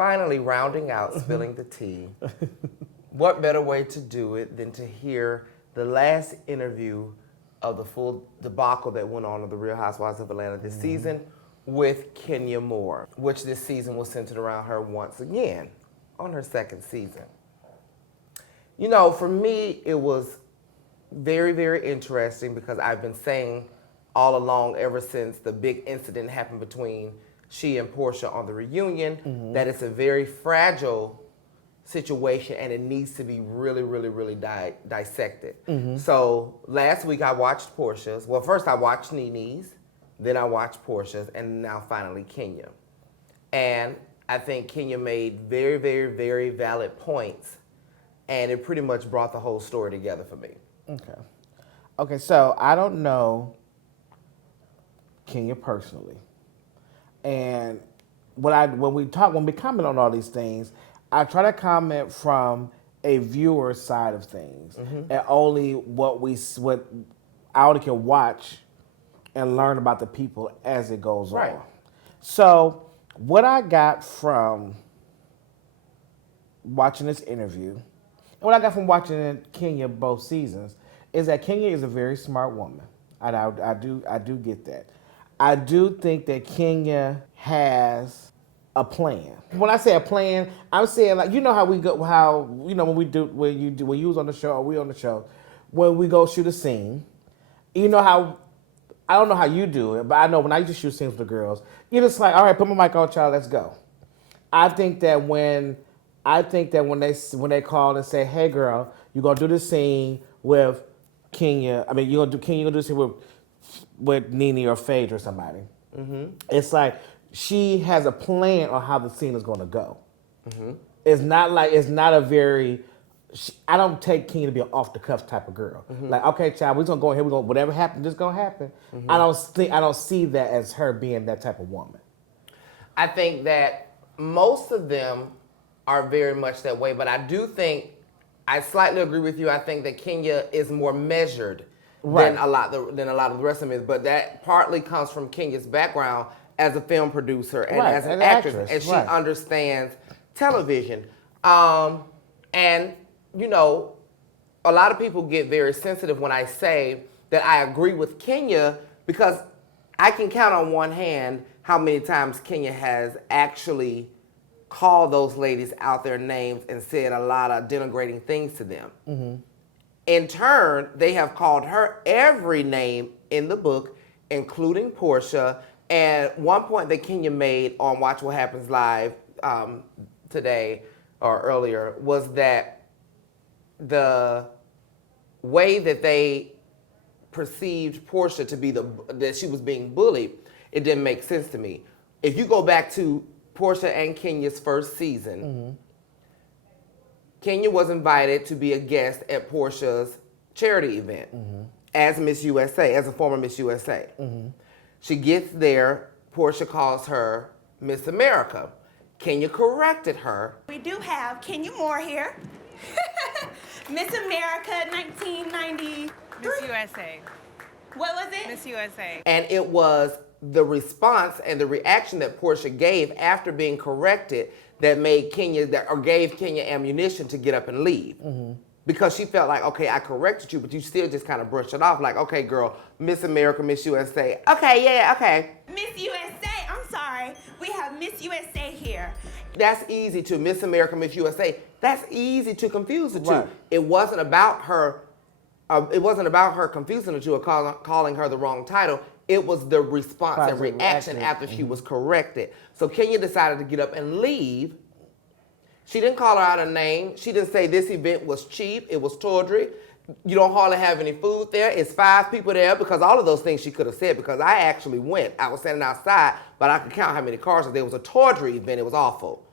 finally rounding out, spilling the tea. What better way to do it than to hear the last interview of the full debacle that went on of the Real Housewives of Atlanta this season with Kenya Moore, which this season was centered around her once again on her second season. You know, for me, it was very, very interesting because I've been saying all along, ever since the big incident happened between she and Portia on the reunion, that it's a very fragile situation and it needs to be really, really, really dissected. So last week I watched Portia's. Well, first I watched Nene's, then I watched Portia's, and now finally Kenya. And I think Kenya made very, very, very valid points, and it pretty much brought the whole story together for me. Okay, so I don't know Kenya personally. And when we comment on all these things, I try to comment from a viewer's side of things, and only what I only can watch and learn about the people as it goes on. So what I got from watching this interview, and what I got from watching Kenya both seasons, is that Kenya is a very smart woman. And I do get that. I do think that Kenya has a plan. When I say a plan, I'm saying, like, you know how when you was on the show or we on the show, when we go shoot a scene, you know how, I don't know how you do it, but I know when I used to shoot scenes with the girls, you're just like, all right, put my mic on, child, let's go. I think that when they call and say, hey girl, you're gonna do this scene with Kenya, you're gonna do this scene with Nene or Phaedra or somebody. It's like she has a plan on how the scene is going to go. It's not a very. I don't take Kenya to be an off the cuff type of girl. Like, okay, child, we're gonna go here. Whatever happens, just gonna happen. I don't see that as her being that type of woman. I think that most of them are very much that way, but I do think I slightly agree with you. I think that Kenya is more measured than a lot of the rest of them is, but that partly comes from Kenya's background as a film producer and as an actress, and she understands television. And you know, a lot of people get very sensitive when I say that I agree with Kenya, because I can count on one hand how many times Kenya has actually called those ladies out their names and said a lot of denigrating things to them. In turn, they have called her every name in the book, including Portia. And one point that Kenya made on Watch What Happens Live today or earlier was that the way that they perceived Portia to be that she was being bullied, it didn't make sense to me. If you go back to Portia and Kenya's first season, Kenya was invited to be a guest at Portia's charity event as Miss USA, as a former Miss USA. She gets there, Portia calls her Miss America. Kenya corrected her. We do have Kenya Moore here. Miss America 1990. Miss USA. What was it? Miss USA. And it was the response and the reaction that Portia gave after being corrected that made gave Kenya ammunition to get up and leave. Because she felt like, okay, I corrected you, but you still just kind of brushed it off like, okay, girl, Miss America, Miss USA. Okay, yeah, okay. Miss USA, I'm sorry. We have Miss USA here. That's easy to Miss America, Miss USA. That's easy to confuse the two. It wasn't about her. It wasn't about her confusing the two or calling her the wrong title. It was the response and reaction after she was corrected. So Kenya decided to get up and leave. She didn't call her out a name. She didn't say this event was cheap. It was tawdry. You don't hardly have any food there. It's 5 people there, because all of those things she could have said, because I actually went. I was standing outside, but I could count how many cars. There was a tawdry event. It was awful.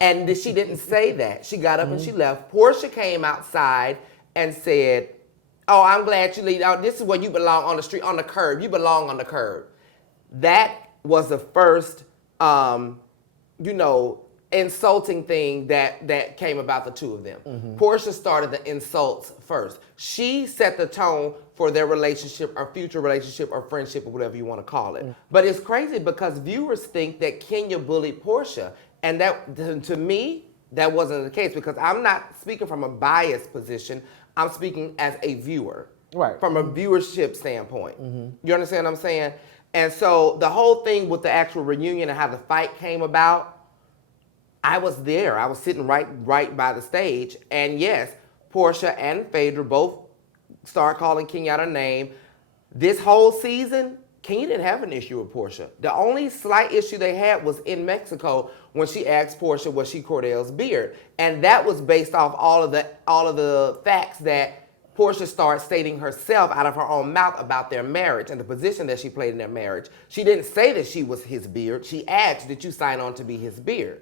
And she didn't say that. She got up and she left. Portia came outside and said, oh, I'm glad you leave. Oh, this is where you belong, on the street, on the curb. You belong on the curb. That was the first, insulting thing that came about the two of them. Portia started the insults first. She set the tone for their relationship or future relationship or friendship or whatever you want to call it. But it's crazy because viewers think that Kenya bullied Portia. And that, to me, that wasn't the case because I'm not speaking from a biased position. I'm speaking as a viewer. Right. From a viewership standpoint. You understand what I'm saying? And so the whole thing with the actual reunion and how the fight came about, I was there. I was sitting right by the stage. And yes, Portia and Phaedra both start calling Kenya out her name. This whole season, Kenya didn't have an issue with Portia. The only slight issue they had was in Mexico when she asked Portia was she Cordell's beard. And that was based off all of the facts that Portia started stating herself out of her own mouth about their marriage and the position that she played in their marriage. She didn't say that she was his beard. She asked, did you sign on to be his beard?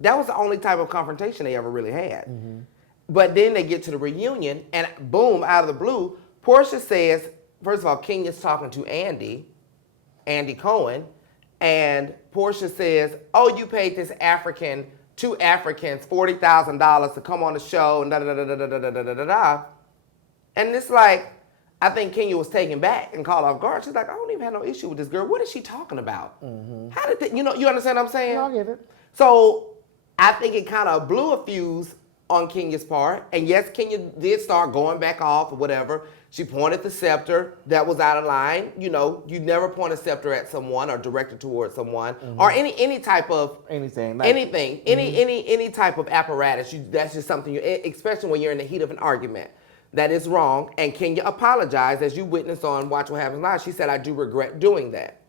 That was the only type of confrontation they ever really had. But then they get to the reunion, and boom, out of the blue, Portia says, first of all, Kenya's talking to Andy Cohen, and Portia says, oh, you paid this two Africans, $40,000 to come on the show, and da-da-da-da-da-da-da-da-da. And it's like, I think Kenya was taken back and caught off guard. She's like, I don't even have no issue with this girl. What is she talking about? How did you understand what I'm saying? No, I get it. So I think it kind of blew a fuse on Kenya's part. And yes, Kenya did start going back off or whatever. She pointed the scepter that was out of line. You never point a scepter at someone or direct it towards someone or any type of anything, any type of apparatus. That's just something especially when you're in the heat of an argument. That is wrong, and Kenya apologized, as you witnessed on Watch What Happens Live. She said, I do regret doing that.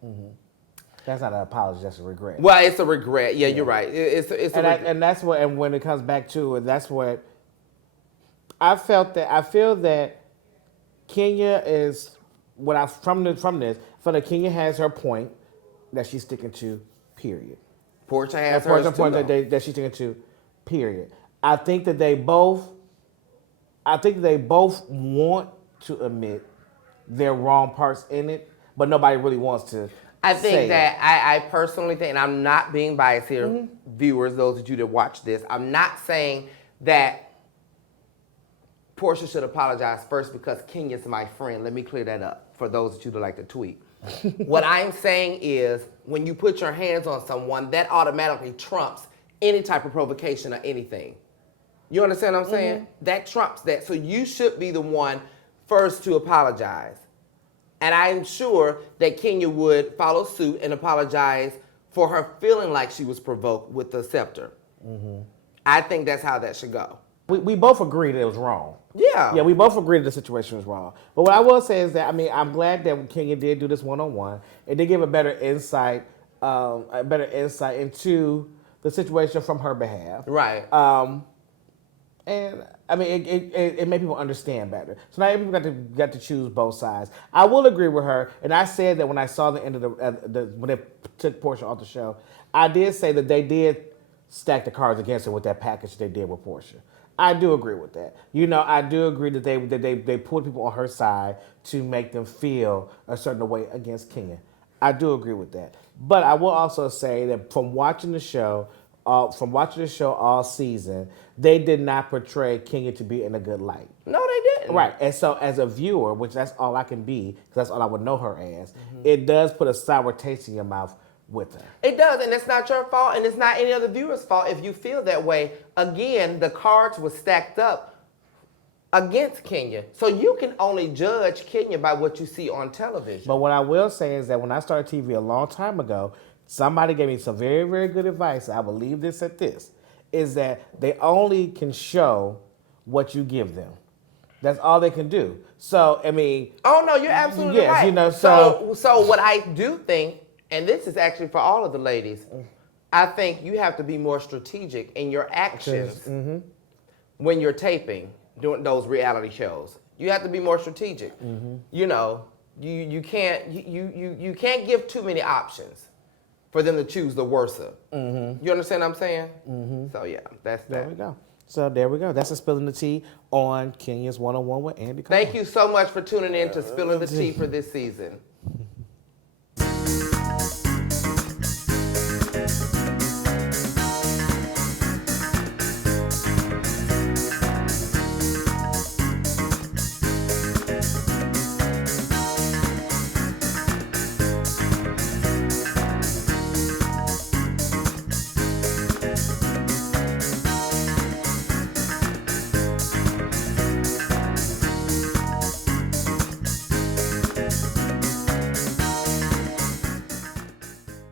That's not an apology, that's a regret. Well, it's a regret. Yeah, you're right. It's a regret. And that's what, and when it comes back to it, that's what I feel that Kenya is, from this, I feel that Kenya has her point that she's sticking to, period. Portia has her point that she's sticking to, period. I think that they both want to admit their wrong parts in it, but nobody really wants to. I think that I personally think, and I'm not being biased here, viewers, those of you that watch this, I'm not saying that Portia should apologize first because Kenya's my friend. Let me clear that up for those of you that like to tweet. What I'm saying is when you put your hands on someone, that automatically trumps any type of provocation or anything. You understand what I'm saying? That trumps that. So you should be the one first to apologize. And I'm sure that Kenya would follow suit and apologize for her feeling like she was provoked with the scepter. I think that's how that should go. We both agree that it was wrong. Yeah. Yeah, we both agree that the situation was wrong. But what I will say is that, I'm glad that Kenya did do this one-on-one. It did give a better insight into the situation from her behalf. Right. And it made people understand better. So now everybody got to choose both sides. I will agree with her, and I said that when I saw the end of when they took Portia off the show, I did say that they did stack the cards against her with that package they did with Portia. I do agree with that. I do agree that they pulled people on her side to make them feel a certain way against Kenya. I do agree with that. But I will also say that from watching the show all season, they did not portray Kenya to be in a good light. No, they didn't. Right. And so as a viewer, which that's all I can be, because that's all I would know her as, it does put a sour taste in your mouth with her. It does, and it's not your fault, and it's not any other viewer's fault if you feel that way. Again, the cards were stacked up against Kenya. So you can only judge Kenya by what you see on television. But what I will say is that when I started TV a long time ago, somebody gave me some very, very good advice. I will leave this at this, is that they only can show what you give them. That's all they can do. So, Oh, no, you're absolutely right. So what I do think, and this is actually for all of the ladies, I think you have to be more strategic in your actions when you're taping, doing those reality shows. You have to be more strategic. You can't give too many options for them to choose the worst of. You understand what I'm saying? So yeah, that's that. There we go. So there we go. That's a Spilling the Tea on Kenya's One-on-One with Andy Cohen. Thank you so much for tuning in to Spilling the Tea for this season.